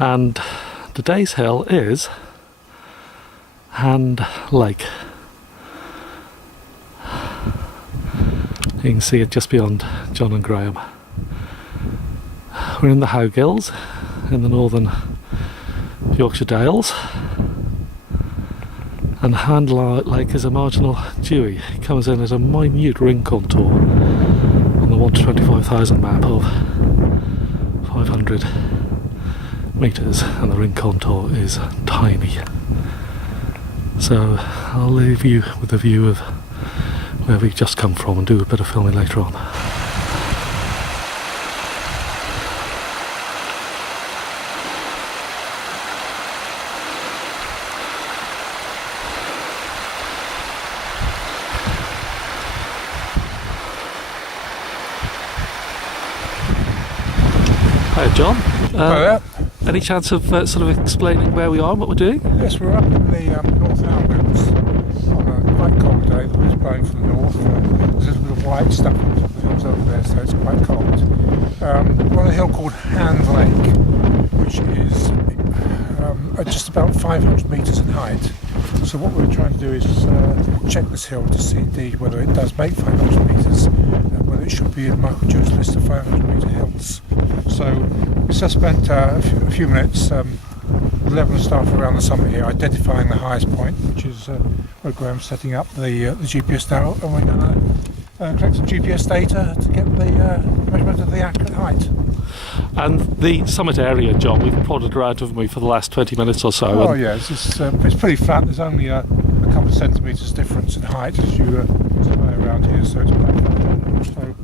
And today's hill is Hand Lake. You can see it just beyond John and Graham. We're in the Howgills in the northern Yorkshire Dales, and Hand Lake is a marginal Dewey. It comes in as a minute ring contour on the 1 to 25,000 map of 500 metres, and the ring contour is tiny. So I'll leave you with a view of where we've just come from and do a bit of filming later on. Hi John. Hi there. Any chance of sort of explaining where we are and what we're doing? Yes, we're up in the North Howgills on a quite cold day. The wind's blowing from the north. There's a little bit of white stuff on top of the hills over there, so it's quite cold. We're on a hill called Hand Lake, which is just about 500 metres in height. So what we're trying to do is check this hill to see indeed whether it does make 500 metres and whether it should be in Michael Jones' list of 500 metre hills. So we just spent a few minutes, 11 staff around the summit here, identifying the highest point, which is where Graham's setting up the GPS now, and we're going to collect some GPS data to get the measurement of the accurate height. And the summit area, John, we've prodded around, haven't we, for the last 20 minutes or so? Oh yeah, it's pretty flat. There's only a couple of centimetres difference in height as you fly around here, so it's quite flat and also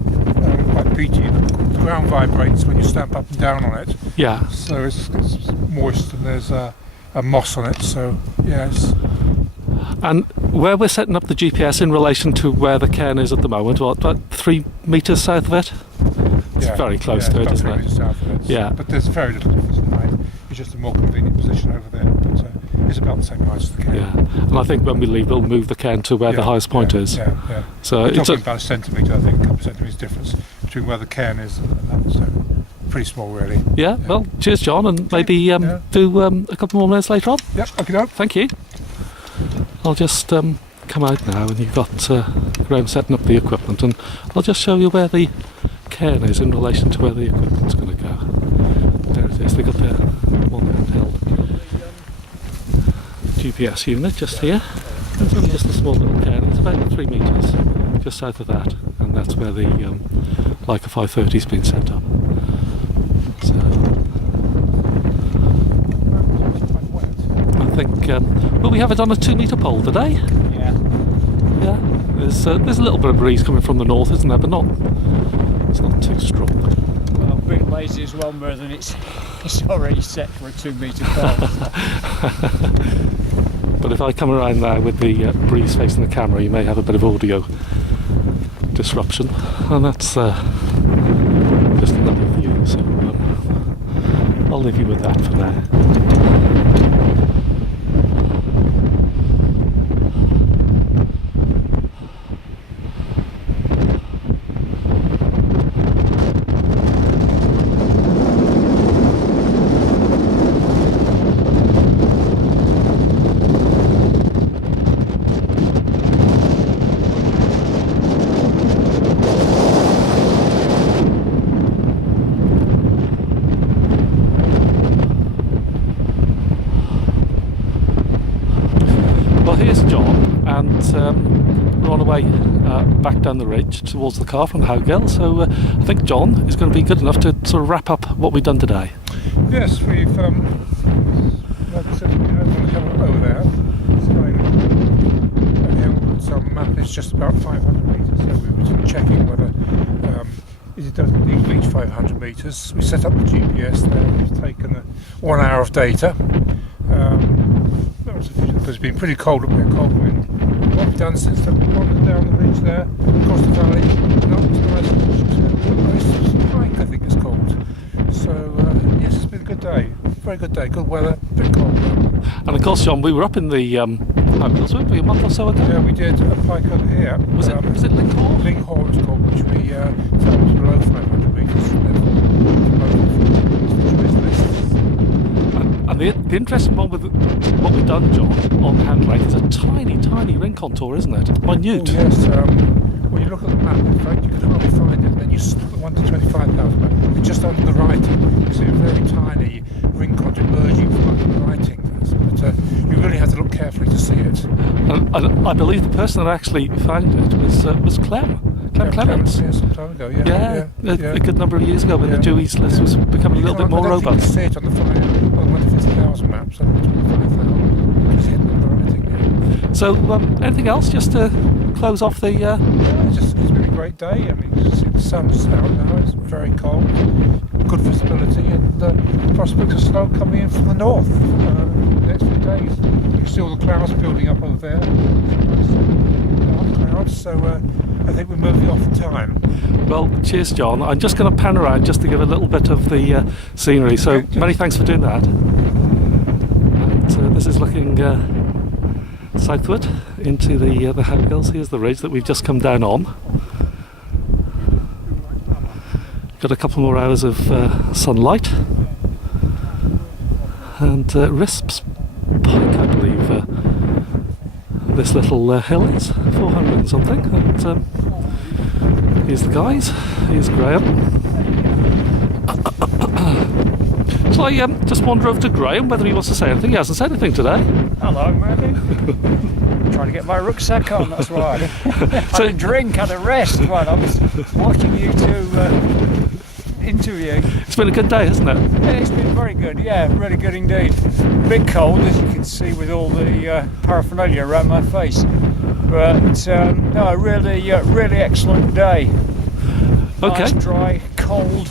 quite peaty. The ground vibrates when you stamp up and down on it. Yeah. So it's moist and there's a moss on it, so yes. And where we're setting up the GPS in relation to where the cairn is at the moment, what, about 3 metres south of it? It's very close to it, isn't it? South of it. Yeah. But there's very little difference in height. It's just a more convenient position over there, but it's about the same height as the cairn. Yeah. And I think when we leave, we'll move the cairn to where the highest point is. Yeah. So we're it's talking about a centimetre, I think, a couple of centimetres difference between where the cairn is and that, so pretty small, really. Yeah. Well, cheers, John, and maybe do a couple more minutes later on. Yep. Okay. Thank you. I'll just come out now, and you've got Graham setting up the equipment, and I'll just show you where the cairn is in relation to where the equipment's going to go. There it is. They've got their one handheld GPS unit just here. It's only just a small little cairn. It's about 3 metres just south of that, and that's where the Leica 530's been set up. So I think will we have it on a 2 metre pole today? Yeah. Yeah. There's a little bit of breeze coming from the north, isn't there? But it's not too strong. Well, I'm a bit lazy as well, more than it's already set for a 2 metre pole. But if I come around now with the breeze facing the camera, you may have a bit of audio disruption, and that's just another view. So I'll leave you with that for now. Here's John, and we're on our way back down the ridge towards the car from Howgills, so I think John is going to be good enough to sort of wrap up what we've done today. Yes, we've like I said, on the hill over there, it's going a hill that's on the map is just about 500 metres, so we were just checking whether it does indeed reach 500 metres. We set up the GPS there, we've taken 1 hour of data. That was sufficient because it's been pretty cold up there, cold wind. What we've done since then, we've gone down the ridge there, across the valley, and up to the nice hike, I think it's called. So yes, it's been a good day, very good day, good weather, a bit cold. And of course, John, we were up in the Howgills, weren't we, a month or so ago? Yeah, we did a hike over here. Was it Linghall? Linghall it's called, which we found was below 500 metres. And the interesting one with what we've done, John, on Hand Lake is a tiny, tiny ring contour, isn't it? Minute. Oh, yes. When you look at the map, in fact, you can hardly find it. And then you look at the 1 to 25,000 map, it's just under the writing. You see a very tiny ring contour emerging from under the writing. But you really have to look carefully to see it. And I believe the person that actually found it was Clem Clements. Yeah, some time ago. A good number of years ago when the Deweys list was becoming a little bit more robust. I don't think you see it on the 1 to 50,000 maps, on the 25,000. It's hidden under writing. Yeah. So, anything else just to close off the? It's been a great day. I mean, you can see the sun's out now. It's very cold, good visibility, and the prospects of snow coming in from the north in the next few days. You can see all the clouds building up over there. Dark clouds. So I think we're moving off in time. Well, cheers, John. I'm just going to pan around just to give a little bit of the scenery. So many thanks for doing that. And this is looking southward into the Howgills. Here's the ridge that we've just come down on. Got a couple more hours of sunlight, and Risps Pike, I believe this little hill is 400 and something. And here's the guys. Here's Graham. So I just wander over to Graham whether he wants to say anything. He hasn't said anything today. Hello, Matthew. Trying to get my rucksack on, that's why. Had a drink, had a rest while I was watching you two interview. It's been a good day, hasn't it? Yeah, it's been very good, yeah, really good indeed. A bit cold, as you can see with all the paraphernalia around my face. But no, really excellent day. Okay. Nice, dry, cold,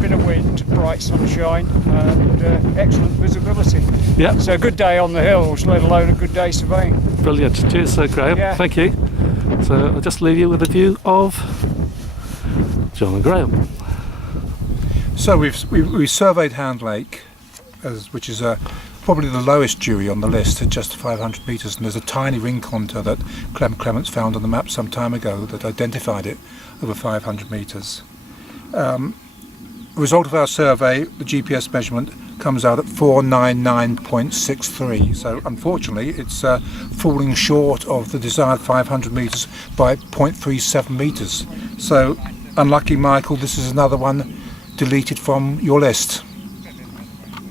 bit of wind, bright sunshine, and excellent visibility. Yeah. So a good day on the hills, let alone a good day surveying. Brilliant. Cheers, Graham. Yeah. Thank you. So I'll just leave you with a view of John and Graham. So we surveyed Hand Lake, which is probably the lowest Dewey on the list at just 500 metres, and there's a tiny ring contour that Clem Clements found on the map some time ago that identified it over 500 metres. Result of our survey, the GPS measurement comes out at 499.63, so unfortunately it's falling short of the desired 500 metres by 0.37 metres. So unlucky, Michael, this is another one deleted from your list.